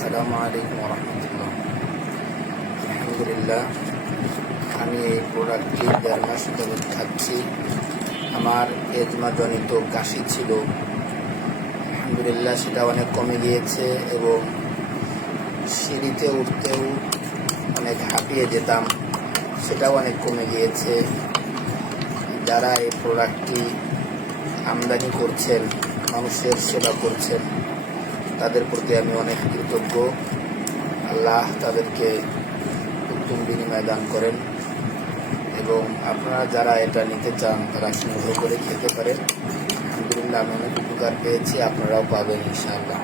আসসালামু আলাইকুম রহমতুল্লাহ। আলহামদুলিল্লাহ, আমি এই প্রোডাক্টটি 1.5 মাস যাবৎ খাচ্ছি। আমার এজমাজনিত কাশি ছিল, আলহামদুলিল্লাহ সেটা অনেক কমে গিয়েছে এবং সিঁড়িতে উঠতেও অনেক হাঁপিয়ে যেতাম, সেটাও অনেক কমে গিয়েছে। যারা এই প্রোডাক্টটি আমদানি করছেন, মানুষের সেবা করছেন, তাদের প্রতি আমি অনেক কৃতজ্ঞ। আল্লাহ তাদেরকে উত্তম বিনিময় দান করেন এবং আপনারা যারা এটা নিতে চান তারা সংগ্রহ করে খেতে পারেন। আলহামদুলিল্লাহ, আমি অনেক উপকার পেয়েছি, আপনারাও পাবেন ইনশাআল্লাহ।